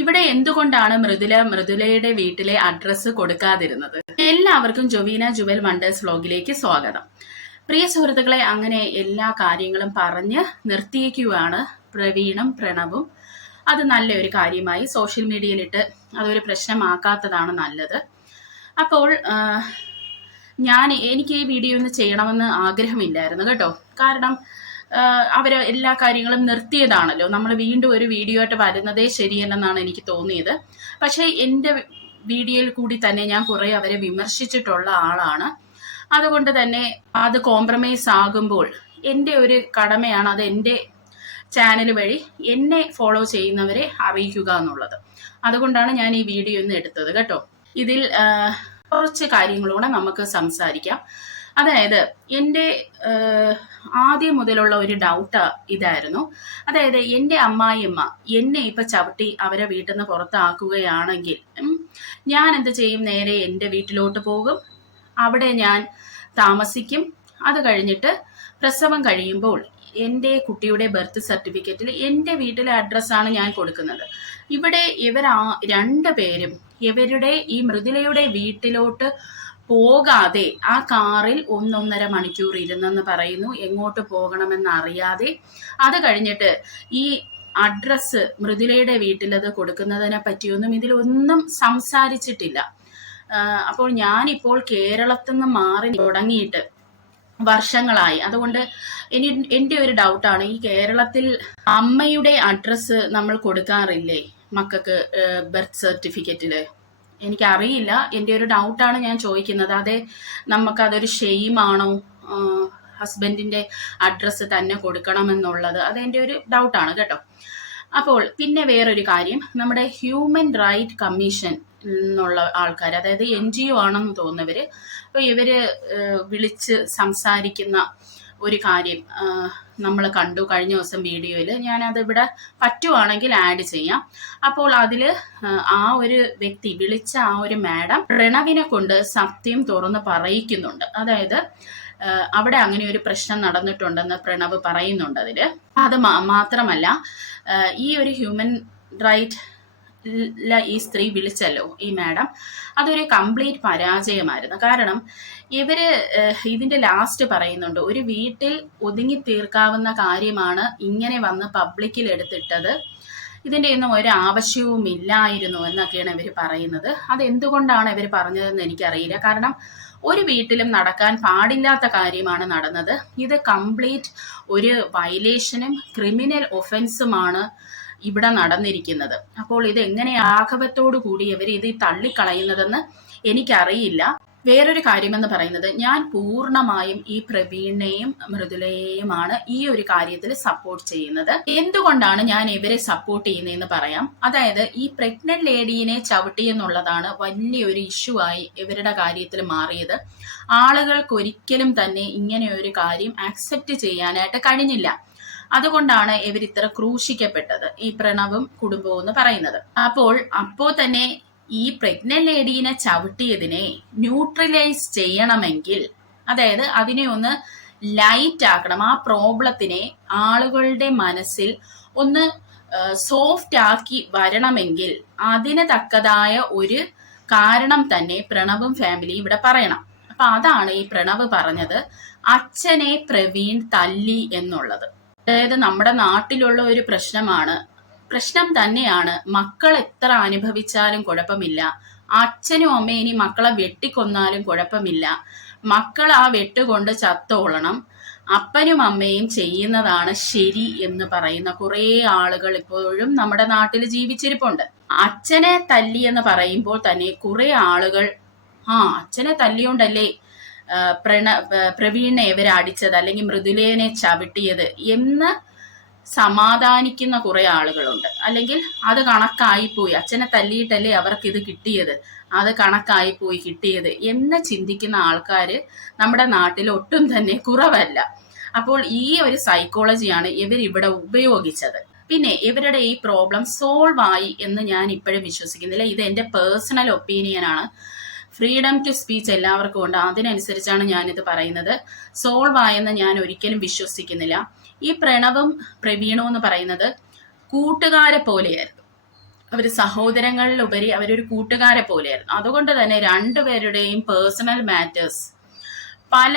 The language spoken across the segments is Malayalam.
ഇവിടെ എന്തുകൊണ്ടാണ് മൃദുലയുടെ വീട്ടിലെ അഡ്രസ്സ് കൊടുക്കാതിരുന്നത്? എല്ലാവർക്കും ജൊവീന ജുവൽ വണ്ടേഴ്സ് വ്ലോഗിലേക്ക് സ്വാഗതം. പ്രിയ സുഹൃത്തുക്കളെ, അങ്ങനെ എല്ലാ കാര്യങ്ങളും പറഞ്ഞ് നിർത്തിയേക്കുവാണ് പ്രവീണും പ്രണവും. അത് നല്ലൊരു കാര്യമായി സോഷ്യൽ മീഡിയയിലിട്ട് അതൊരു പ്രശ്നമാക്കാത്തതാണ് നല്ലത്. അപ്പോൾ എനിക്ക് ഈ വീഡിയോ ഒന്ന് ചെയ്യണമെന്ന് ആഗ്രഹമില്ലായിരുന്നു കേട്ടോ. കാരണം അവര് എല്ലാ കാര്യങ്ങളും നിർത്തിയതാണല്ലോ. നമ്മൾ വീണ്ടും ഒരു വീഡിയോ ആയിട്ട് വരുന്നതേ ശരിയല്ലെന്നാണ് എനിക്ക് തോന്നിയത്. പക്ഷേ എൻ്റെ വീഡിയോയിൽ കൂടി തന്നെ ഞാൻ കുറെ അവരെ വിമർശിച്ചിട്ടുള്ള ആളാണ്. അതുകൊണ്ട് തന്നെ അത് കോംപ്രമൈസ് ആകുമ്പോൾ എൻ്റെ ഒരു കടമയാണ് അത് എൻ്റെ ചാനൽ വഴി എന്നെ ഫോളോ ചെയ്യുന്നവരെ അറിയിക്കുക എന്നുള്ളത്. അതുകൊണ്ടാണ് ഞാൻ ഈ വീഡിയോ ഒന്ന് എടുത്തത് കേട്ടോ. ഇതിൽ കുറച്ച് കാര്യങ്ങളൂടെ നമുക്ക് സംസാരിക്കാം. അതായത് എൻ്റെ ആദ്യം മുതലുള്ള ഒരു ഡൗട്ട് ഇതായിരുന്നു. അതായത് എൻ്റെ അമ്മായിയമ്മ എന്നെ ഇപ്പൊ ചവിട്ടി അവരെ വീട്ടിൽ നിന്ന് പുറത്താക്കുകയാണെങ്കിൽ ഞാൻ എന്ത് ചെയ്യും? നേരെ എൻ്റെ വീട്ടിലോട്ട് പോകും, അവിടെ ഞാൻ താമസിക്കും. അത് കഴിഞ്ഞിട്ട് പ്രസവം കഴിയുമ്പോൾ എൻ്റെ കുട്ടിയുടെ ബർത്ത് സർട്ടിഫിക്കറ്റിൽ എൻ്റെ വീട്ടിലെ അഡ്രസ്സാണ് ഞാൻ കൊടുക്കുന്നത്. ഇവിടെ രണ്ടുപേരും ഇവരുടെ ഈ മൃദുലയുടെ വീട്ടിലോട്ട് പോകാതെ ആ കാറിൽ 1.5 മണിക്കൂർ ഇരുന്നെന്ന് പറയുന്നു, എങ്ങോട്ട് പോകണമെന്ന് അറിയാതെ. അത് കഴിഞ്ഞിട്ട് ഈ അഡ്രസ്സ് മൃദുലയുടെ വീട്ടിലത് കൊടുക്കുന്നതിനെ പറ്റിയൊന്നും ഇതിലൊന്നും സംസാരിച്ചിട്ടില്ല. അപ്പോൾ ഞാനിപ്പോൾ കേരളത്തിൽ നിന്ന് മാറി തുടങ്ങിയിട്ട് വർഷങ്ങളായി. അതുകൊണ്ട് എൻ്റെ ഒരു ഡൗട്ടാണ്, ഈ കേരളത്തിൽ അമ്മയുടെ അഡ്രസ്സ് നമ്മൾ കൊടുക്കാറില്ലേ മക്കൾക്ക് ബർത്ത് സർട്ടിഫിക്കറ്റില്? എനിക്കറിയില്ല, എൻ്റെ ഒരു ഡൗട്ടാണ് ഞാൻ ചോദിക്കുന്നത്. നമുക്കതൊരു ഷെയിമാണോ ഹസ്ബൻഡിന്റെ അഡ്രസ്സ് തന്നെ കൊടുക്കണമെന്നുള്ളത്? അതെൻ്റെ ഒരു ഡൗട്ടാണ് കേട്ടോ. അപ്പോൾ പിന്നെ വേറൊരു കാര്യം, നമ്മുടെ ഹ്യൂമൻ റൈറ്റ് കമ്മീഷൻ എന്നുള്ള ആൾക്കാർ, അതായത് NGO ആണെന്ന് തോന്നുന്നവര്, അപ്പോൾ ഇവര് വിളിച്ച് സംസാരിക്കുന്ന ഒരു കാര്യം നമ്മൾ കണ്ടു കഴിഞ്ഞ ദിവസം വീഡിയോയിൽ. ഞാനത് ഇവിടെ പറ്റുവാണെങ്കിൽ ആഡ് ചെയ്യാം. അപ്പോൾ അതില് ആ ഒരു വ്യക്തി വിളിച്ച ആ ഒരു മാഡം പ്രണവിനെ കൊണ്ട് സത്യം തുറന്ന് പറയിക്കുന്നുണ്ട്. അതായത് അവിടെ അങ്ങനെ ഒരു പ്രശ്നം നടന്നിട്ടുണ്ടെന്ന് പ്രണവ് പറയുന്നുണ്ട് അതില്. അത് മാത്രമല്ല, ഈ ഒരു ഹ്യൂമൻ റൈറ്റ് ഈ സ്ത്രീ വിളിച്ചല്ലോ ഈ മാഡം, അതൊരു കംപ്ലീറ്റ് പരാജയമായിരുന്നു. കാരണം ഇതിന്റെ ലാസ്റ്റ് പറയുന്നുണ്ട്, ഒരു വീട്ടിൽ ഒതുങ്ങി തീർക്കാവുന്ന കാര്യമാണ് ഇങ്ങനെ വന്ന് പബ്ലിക്കിൽ എടുത്തിട്ടത്, ഇതിന്റെ ഒന്നും ഒരു ആവശ്യവും ഇല്ലായിരുന്നു എന്നൊക്കെയാണ് ഇവർ പറയുന്നത്. അതെന്തുകൊണ്ടാണ് ഇവർ പറഞ്ഞതെന്ന് എനിക്കറിയില്ല. കാരണം ഒരു വീട്ടിലും നടക്കാൻ പാടില്ലാത്ത കാര്യമാണ് നടന്നത്. ഇത് കംപ്ലീറ്റ് ഒരു വയലേഷനും ക്രിമിനൽ ഒഫൻസുമാണ് ഇവിടെ നടന്നിരിക്കുന്നത്. അപ്പോൾ ഇത് എങ്ങനെ ആഘവത്തോടു കൂടി ഇവർ ഇത് തള്ളിക്കളയുന്നതെന്ന് എനിക്കറിയില്ല. വേറൊരു കാര്യമെന്ന് പറയുന്നത്, ഞാൻ പൂർണ്ണമായും ഈ പ്രവീണിനെയും മൃദുലയെയുമാണ് ഈ ഒരു കാര്യത്തിൽ സപ്പോർട്ട് ചെയ്യുന്നത്. എന്തുകൊണ്ടാണ് ഞാൻ ഇവരെ സപ്പോർട്ട് ചെയ്യുന്നതെന്ന് പറയാം. അതായത് ഈ പ്രഗ്നന്റ് ലേഡീനെ ചവിട്ടി എന്നുള്ളതാണ് വലിയൊരു ഇഷ്യൂ ആയി ഇവരുടെ കാര്യത്തിൽ മാറിയത്. ആളുകൾക്ക് ഒരിക്കലും തന്നെ ഇങ്ങനെ ഒരു കാര്യം ആക്സെപ്റ്റ് ചെയ്യാനായിട്ട് കഴിഞ്ഞില്ല. അതുകൊണ്ടാണ് ഇവർ ഇത്ര ക്രൂശിക്കപ്പെട്ടത്, ഈ പ്രണവും കുടുംബവും എന്ന് പറയുന്നത്. അപ്പോൾ തന്നെ ഈ പ്രഗ്നന്റ് ലേഡീനെ ചവിട്ടിയതിനെ ന്യൂട്രലൈസ് ചെയ്യണമെങ്കിൽ, അതായത് അതിനെ ഒന്ന് ലൈറ്റ് ആക്കണം, ആ പ്രോബ്ലത്തിനെ ആളുകളുടെ മനസ്സിൽ ഒന്ന് സോഫ്റ്റ് ആക്കി വരണമെങ്കിൽ അതിന് തക്കതായ ഒരു കാരണം തന്നെ പ്രണവും ഫാമിലി ഇവിടെ പറയണം. അപ്പൊ അതാണ് ഈ പ്രണവ് പറഞ്ഞത്, അച്ഛനെ പ്രവീൺ തല്ലി എന്നുള്ളത്. അതായത് നമ്മുടെ നാട്ടിലുള്ള ഒരു പ്രശ്നം തന്നെയാണ്. മക്കൾ എത്ര അനുഭവിച്ചാലും കുഴപ്പമില്ല, അച്ഛനും അമ്മയും ഇനി മക്കളെ വെട്ടിക്കൊന്നാലും കുഴപ്പമില്ല, മക്കൾ ആ വെട്ടുകൊണ്ട് ചത്തോളണം, അപ്പനും അമ്മയും ചെയ്യുന്നതാണ് ശരി എന്ന് പറയുന്ന കുറെ ആളുകൾ ഇപ്പോഴും നമ്മുടെ നാട്ടിൽ ജീവിച്ചിരിപ്പുണ്ട്. അച്ഛനെ തല്ലി എന്ന് പറയുമ്പോൾ തന്നെ കുറെ ആളുകൾ അച്ഛനെ തല്ലിയോണ്ടല്ലേ പ്രവീണിനെ ഇവരെ അടിച്ചത് അല്ലെങ്കിൽ മൃദുലേനെ ചവിട്ടിയത് എന്ന് സമാധാനിക്കുന്ന കുറെ ആളുകളുണ്ട്. അല്ലെങ്കിൽ അത് കണക്കായിപ്പോയി, അച്ഛനെ തല്ലിയിട്ടല്ലേ അവർക്ക് ഇത് കിട്ടിയത്, അത് കണക്കായിപ്പോയി കിട്ടിയത് എന്ന് ചിന്തിക്കുന്ന ആൾക്കാര് നമ്മുടെ നാട്ടിൽ ഒട്ടും തന്നെ കുറവല്ല. അപ്പോൾ ഈ ഒരു സൈക്കോളജിയാണ് ഇവരിവിടെ ഉപയോഗിച്ചത്. പിന്നെ ഇവരുടെ ഈ പ്രോബ്ലം സോൾവ് ആയി എന്ന് ഞാൻ ഇപ്പോഴും വിശ്വസിക്കുന്നില്ല. ഇത് എൻ്റെ പേഴ്സണൽ ഒപ്പീനിയനാണ്. ഫ്രീഡം ടു സ്പീച്ച് എല്ലാവർക്കും ഉണ്ട്, അതിനനുസരിച്ചാണ് ഞാനിത് പറയുന്നത്. സോൾവ് ആയെന്ന് ഞാൻ ഒരിക്കലും വിശ്വസിക്കുന്നില്ല. ഈ പ്രണവും പ്രവീണും എന്ന് പറയുന്നത് കൂട്ടുകാരെ പോലെയായിരുന്നു. അവർ സഹോദരങ്ങളിലുപരി അവരൊരു കൂട്ടുകാരെ പോലെയായിരുന്നു. അതുകൊണ്ട് തന്നെ രണ്ടുപേരുടെയും പേഴ്സണൽ മാറ്റേഴ്സ്, പല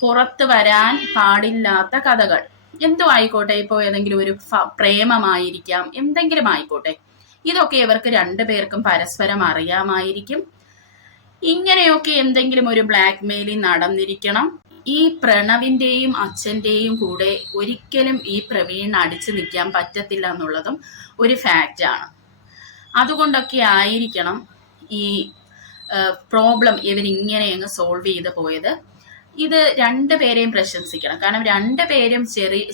പുറത്ത് വരാൻ പാടില്ലാത്ത കഥകൾ, എന്തോ ആയിക്കോട്ടെ, ഇപ്പോൾ ഏതെങ്കിലും ഒരു പ്രേമമായിരിക്കാം, എന്തെങ്കിലും ആയിക്കോട്ടെ, ഇതൊക്കെ ഇവർക്ക് രണ്ടുപേർക്കും പരസ്പരം അറിയാമായിരിക്കും. ഇങ്ങനെയൊക്കെ എന്തെങ്കിലും ഒരു ബ്ലാക്ക് മെയിലിംഗ് നടന്നിരിക്കണം. ഈ പ്രണവിന്റെയും അച്ഛന്റെയും കൂടെ ഒരിക്കലും ഈ പ്രവീൺ അടിച്ചു നിൽക്കാൻ പറ്റത്തില്ല എന്നുള്ളതും ഒരു ഫാക്റ്റാണ്. അതുകൊണ്ടൊക്കെ ആയിരിക്കണം ഈ പ്രോബ്ലം ഇവരിങ്ങനെ അങ്ങ് സോൾവ് ചെയ്ത് പോയത്. ഇത് രണ്ടുപേരെയും പ്രശംസിക്കണം. കാരണം രണ്ടുപേരും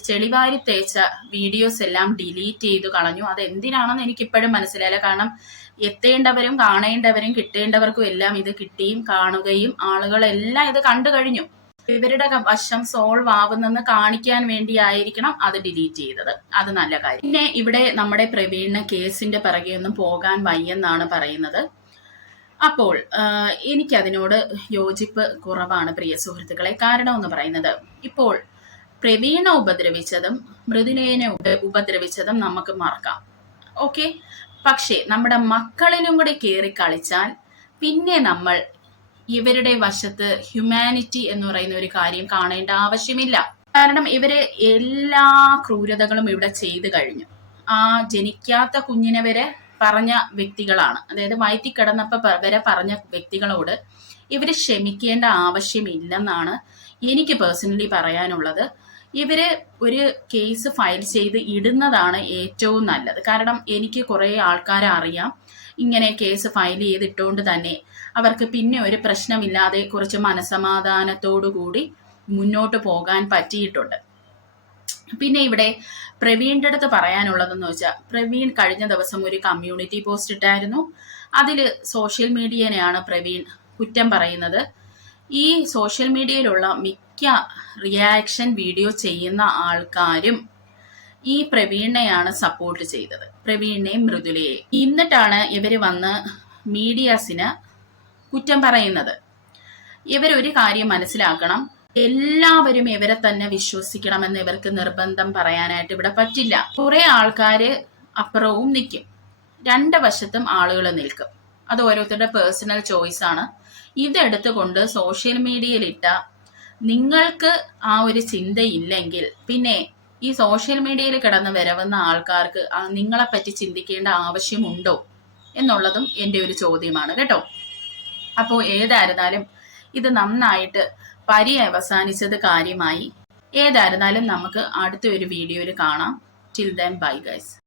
ചെളിവാരി തേച്ച വീഡിയോസ് എല്ലാം ഡിലീറ്റ് ചെയ്ത് കളഞ്ഞു. അത് എന്തിനാണെന്ന് എനിക്കിപ്പോഴും മനസ്സിലായില്ല. കാരണം എത്തേണ്ടവരും കാണേണ്ടവരും കിട്ടേണ്ടവർക്കും എല്ലാം ഇത് കിട്ടിയും കാണുകയും ആളുകളെല്ലാം ഇത് കണ്ടു കഴിഞ്ഞു. ഇവരുടെ വശം സോൾവ് ആവുന്നെന്ന് കാണിക്കാൻ വേണ്ടിയായിരിക്കണം അത് ഡിലീറ്റ് ചെയ്തത്. അത് നല്ല കാര്യം. പിന്നെ ഇവിടെ നമ്മുടെ പ്രവീണിന് കേസിന്റെ പിറകെ ഒന്നും പോകാൻ വയ്യെന്നാണ് പറയുന്നത്. അപ്പോൾ എനിക്കതിനോട് യോജിപ്പ് കുറവാണ് പ്രിയ സുഹൃത്തുക്കളെ. കാരണം എന്ന് പറയുന്നത്, ഇപ്പോൾ പ്രവീണെ ഉപദ്രവിച്ചതും മൃദുലേനെ ഉപദ്രവിച്ചതും നമുക്ക് മറക്കാം, ഓക്കെ. പക്ഷേ നമ്മുടെ മക്കളിലും കൂടെ കയറി കളിച്ചാൽ പിന്നെ നമ്മൾ ഇവരുടെ വശത്ത് ഹ്യൂമാനിറ്റി എന്ന് പറയുന്ന ഒരു കാര്യം കാണേണ്ട ആവശ്യമില്ല. കാരണം ഇവര് എല്ലാ ക്രൂരതകളും ഇവിടെ ചെയ്തു കഴിഞ്ഞു. ആ ജനിക്കാത്ത കുഞ്ഞിനെ വരെ പറഞ്ഞ വ്യക്തികളാണ്. അതായത് വയറ്റി കിടന്നപ്പോൾ വരെ പറഞ്ഞ വ്യക്തികളോട് ഇവര് ക്ഷമിക്കേണ്ട ആവശ്യമില്ലെന്നാണ് എനിക്ക് പേഴ്സണലി പറയാനുള്ളത്. ഇവര് ഒരു കേസ് ഫയൽ ചെയ്ത് ഇടുന്നതാണ് ഏറ്റവും നല്ലത്. കാരണം എനിക്ക് കുറേ ആൾക്കാരെ അറിയാം, ഇങ്ങനെ കേസ് ഫയൽ ചെയ്തിട്ടുകൊണ്ട് തന്നെ അവർക്ക് പിന്നെ ഒരു പ്രശ്നമില്ലാതെ കുറച്ച് മനസമാധാനത്തോടു കൂടി മുന്നോട്ട് പോകാൻ പറ്റിയിട്ടുണ്ട്. പിന്നെ ഇവിടെ പ്രവീണിന്റെ അടുത്ത് പറയാനുള്ളതെന്ന് വെച്ചാൽ, പ്രവീൺ കഴിഞ്ഞ ദിവസം ഒരു കമ്മ്യൂണിറ്റി പോസ്റ്റ് ഇട്ടായിരുന്നു. അതിൽ സോഷ്യൽ മീഡിയനെയാണ് പ്രവീൺ കുറ്റം പറയുന്നത്. ഈ സോഷ്യൽ മീഡിയയിലുള്ള മിക്ക റിയാക്ഷൻ വീഡിയോ ചെയ്യുന്ന ആൾക്കാരും ഈ പ്രവീണിനെയാണ് സപ്പോർട്ട് ചെയ്തത്, പ്രവീണിനെയും മൃദുലയെയും. എന്നിട്ടാണ് ഇവര് വന്ന് മീഡിയാസിന് കുറ്റം പറയുന്നത്. ഇവരൊരു കാര്യം മനസ്സിലാക്കണം, എല്ലാവരും ഇവരെ തന്നെ വിശ്വസിക്കണമെന്ന് ഇവർക്ക് നിർബന്ധം പറയാനായിട്ട് ഇവിടെ പറ്റില്ല. കുറെ ആൾക്കാര് അപ്പുറവും നിൽക്കും, രണ്ട് വശത്തും ആളുകൾ നിൽക്കും. അത് ഓരോരുത്തരുടെ പേഴ്സണൽ ചോയ്സ് ആണ്. ഇതെടുത്തുകൊണ്ട് സോഷ്യൽ മീഡിയയിലിട്ട നിങ്ങൾക്ക് ആ ഒരു ചിന്തയില്ലെങ്കിൽ പിന്നെ ഈ സോഷ്യൽ മീഡിയയിൽ കിടന്ന് വരവുന്ന ആൾക്കാർക്ക് നിങ്ങളെപ്പറ്റി ചിന്തിക്കേണ്ട ആവശ്യമുണ്ടോ എന്നുള്ളതും എൻ്റെ ഒരു ചോദ്യമാണ് കേട്ടോ. അപ്പോൾ ഏതായിരുന്നാലും ഇത് നന്നായിട്ട് അവസാനിച്ചത് കാര്യമായി. ഏതായിരുന്നാലും നമുക്ക് അടുത്ത ഒരു വീഡിയോയിൽ കാണാം. Till then bye guys.